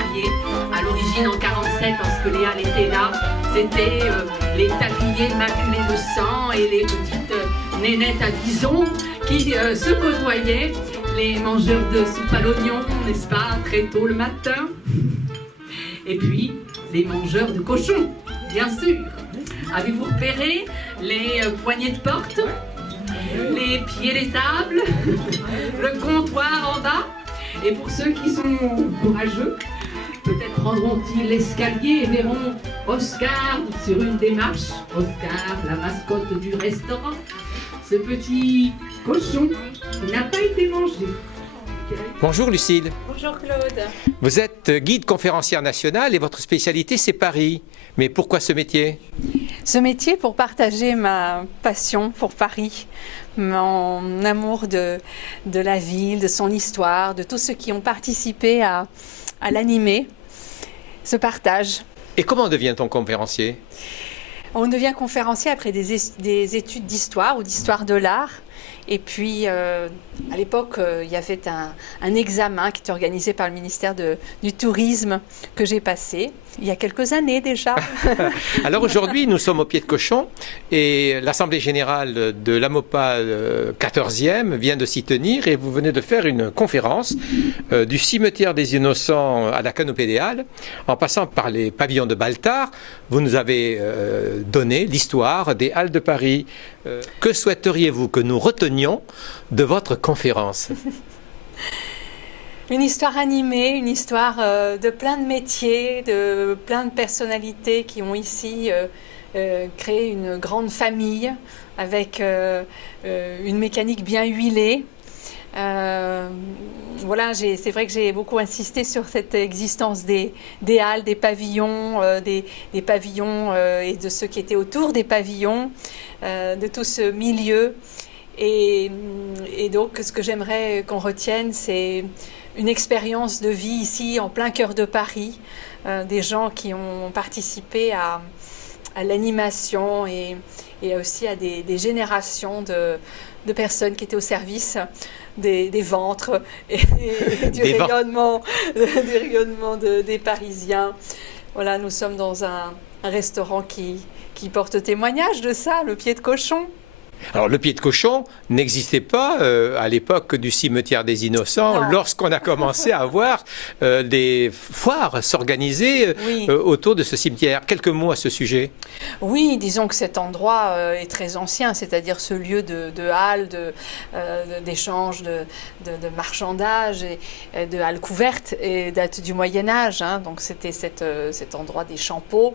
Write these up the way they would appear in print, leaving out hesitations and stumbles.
mariés. À l'origine, en 47, lorsque les Halles étaient là, c'était les tabliers maculés de sang et les petites nénettes à bison qui se côtoyaient, les mangeurs de soupe à l'oignon, n'est-ce pas, très tôt le matin. Et puis, les mangeurs de cochons, bien sûr. Avez-vous repéré les poignées de porte, les pieds des tables, le comptoir en bas? Et pour ceux qui sont courageux, peut-être prendront-ils l'escalier et verront Oscar sur une des marches. Oscar, la mascotte du restaurant. Ce petit cochon qui n'a pas été mangé. Bonjour Lucille. Bonjour Claude. Vous êtes guide conférencière nationale et votre spécialité c'est Paris. Mais pourquoi ce métier? Ce métier pour partager ma passion pour Paris, mon amour de la ville, de son histoire, de tous ceux qui ont participé à l'animer, ce partage. Et comment devient-on conférencier? On devient conférencier après des études d'histoire ou d'histoire de l'art. Et puis, à l'époque, il y avait un examen qui était organisé par le ministère du Tourisme que j'ai passé, il y a quelques années déjà. Alors aujourd'hui, nous sommes au Pied de Cochon et l'Assemblée Générale de l'AMOPA 14e vient de s'y tenir et vous venez de faire une conférence du cimetière des Innocents à la Canopée des Halles, en passant par les pavillons de Baltard. Vous nous avez donné l'histoire des Halles de Paris. Que souhaiteriez-vous que nous retenions de votre conférence? Une histoire animée, une histoire de plein de métiers, de plein de personnalités qui ont ici créé une grande famille avec une mécanique bien huilée. Voilà, c'est vrai que j'ai beaucoup insisté sur cette existence des halles, des pavillons, des pavillons et de ceux qui étaient autour des pavillons, de tout ce milieu. Et donc, ce que j'aimerais qu'on retienne, c'est une expérience de vie ici, en plein cœur de Paris, des gens qui ont participé à l'animation et aussi à des générations de personnes qui étaient au service des ventres et du rayonnement des Parisiens. Voilà, nous sommes dans un restaurant qui porte témoignage de ça, le Pied de Cochon. Alors le Pied de Cochon n'existait pas à l'époque du cimetière des Innocents, lorsqu'on a commencé à voir des foires s'organiser autour de ce cimetière. Quelques mots à ce sujet. Oui, disons que cet endroit est très ancien, c'est-à-dire ce lieu de halles, d'échanges, de marchandage et de halles couvertes et date du Moyen-Âge. Hein. Donc c'était cet endroit des Champeaux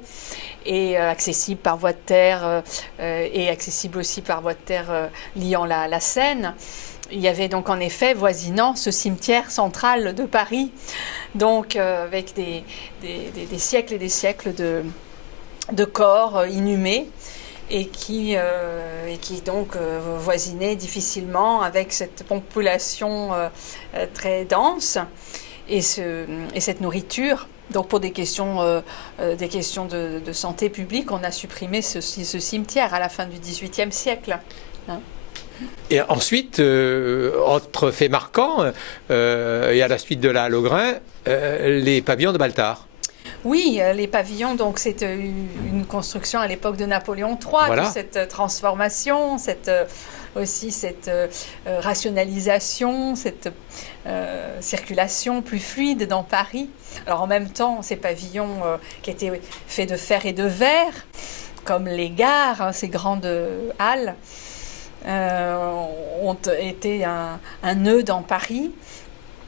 et accessible par voie de terre et accessible aussi par voie de terre liant la Seine. Il y avait donc en effet voisinant ce cimetière central de Paris, donc avec des siècles et des siècles de corps inhumés et qui donc voisinaient difficilement avec cette population très dense et cette nourriture. Donc pour des questions de santé publique, on a supprimé ce cimetière à la fin du XVIIIe siècle. Hein. Et ensuite, autre fait marquant, et à la suite de la Halle aux Grains, les pavillons de Baltard. Oui, les pavillons, donc c'est une construction à l'époque de Napoléon III, Voilà. Toute cette transformation, cette rationalisation, cette circulation plus fluide dans Paris. Alors en même temps, ces pavillons qui étaient faits de fer et de verre, comme les gares, hein, ces grandes halles, ont été un nœud dans Paris.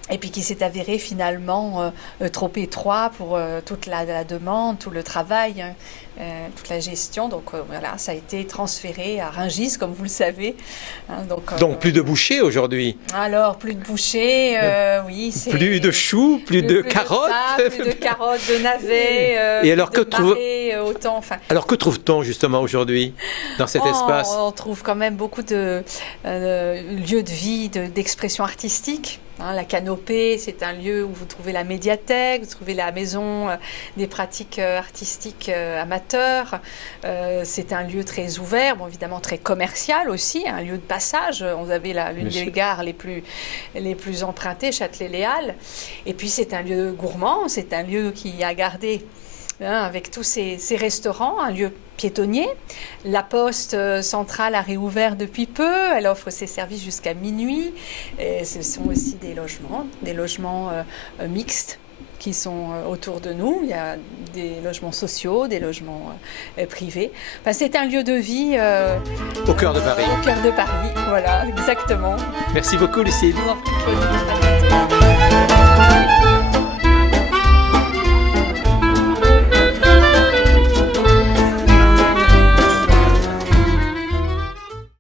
Et puis qui s'est avéré finalement trop étroit pour toute la demande, tout le travail, toute la gestion. Donc voilà, ça a été transféré à Rungis, comme vous le savez. Hein, donc plus de bouchers aujourd'hui. Alors plus de bouchers, oui. Plus de choux, plus de carottes. Plus de carottes, de navets, et alors, que trouve-t-on justement aujourd'hui dans cet espace? On trouve quand même beaucoup de lieux de vie, d'expression artistique. La Canopée, c'est un lieu où vous trouvez la médiathèque, vous trouvez la maison des pratiques artistiques amateurs. C'est un lieu très ouvert, bon, évidemment très commercial aussi, un lieu de passage. Vous avez l'une des gares les plus empruntées, Châtelet-Les Halles. Et puis c'est un lieu gourmand, c'est un lieu qui a gardé, avec tous ces restaurants, un lieu piétonnier. La poste centrale a réouvert depuis peu, elle offre ses services jusqu'à minuit. Et ce sont aussi des logements mixtes qui sont autour de nous. Il y a des logements sociaux, des logements privés. Enfin, c'est un lieu de vie au cœur de Paris. Au cœur de Paris, voilà, exactement. Merci beaucoup, Lucille. Je vous en prie, Claude. À bientôt.